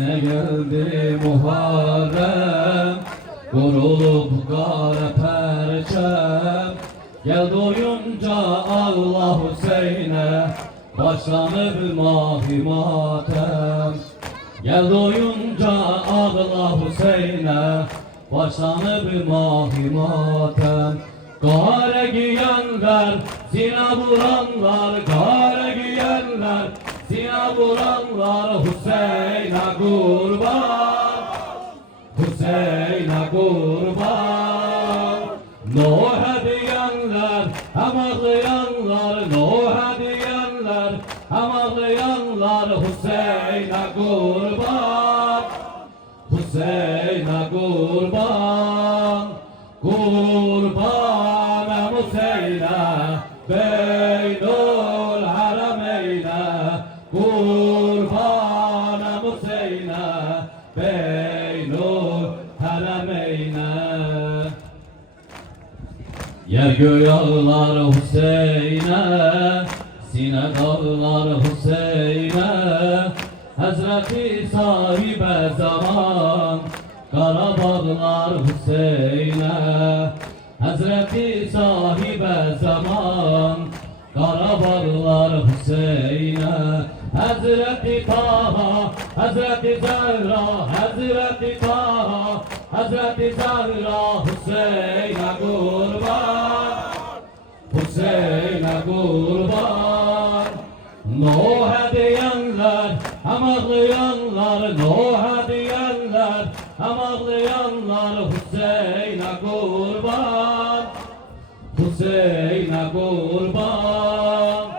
Geldi Muharrem, kurulup kara perçem. Geldi oyunca Allah Hüseyin'e, başlanır mahi matem. Geldi oyunca Allah Hüseyin'e, başlanır mahi matem. Gare giyenler, zina vuranlar, gare giyenler, zina vuranlar Hüseyin'e kurban, Hüseyin'e kurban. Nuh'a diyenler, hem ağlayanlar, Nuh'a diyenler, hem ağlayanlar Hüseyin'e kurban, Hüseyin'e kurban. Kurbanım Hüseyin'e, Beynul Harameyne. Kurbanım Hüseyin'e, Beynul Harameyne. Yer göğe ağlar Hüseyin'e, sine dağlar Hüseyin'e. Hazreti sahibe zaman, Karabağlar Hüseyin'e. Hazreti sahibe zaman, Karabağlar Hüseyin'e. Hazreti Taha, Hazreti Zahra, Hazreti Taha, Hazreti Zahra Hüseyin'e kurban, Hüseyin'e kurban. Nuh'a diyenler, hem ağlayanlar, Nuh'a diyenler, hem ağlayanlar Hüseyin'e kurban, Hüseyin'e kurban.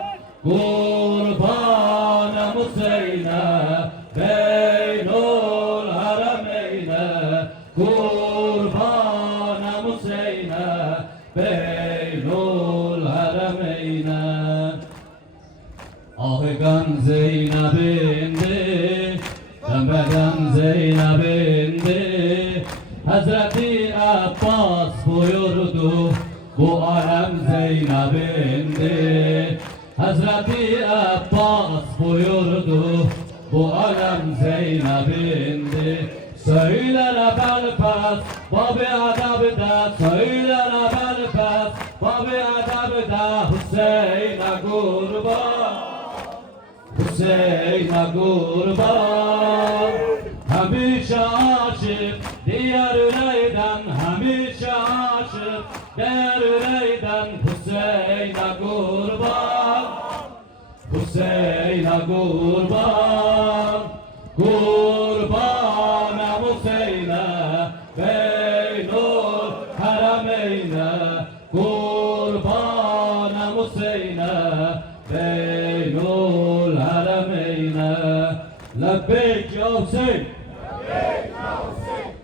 Kurbanım Hüseyin'e, Beynul Harameyne. Kurbanım Hüseyin'e, Beynul Harameyne. Ahıgan Zeynep'indi, tembeden Zeynep'indi. Hazreti Abbas buyurdu, bu alem Zeynep'indi. Hazreti Abbas buyurdu, bu alem Zeynep'indi. Söyler belpes, Bab-ı Adab'da, söyler belpes, Bab-ı Adab'da Hüseyin'e kurban, Hüseyin'e kurban. Hemşe aşık diğer üleyden, hemşe aşık diğer üleyden Hüseyin'e kurban, Hüseyin'e kurban. Kurbanım Hüseyin'e, Beynul Harameyne. Kurbanım Hüseyin'e, Beynul Harameyne. Lebbeyk ya Hüseyin, Lebbeyk ya Hüseyin,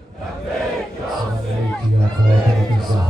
Lebbeyk ya Hüseyin.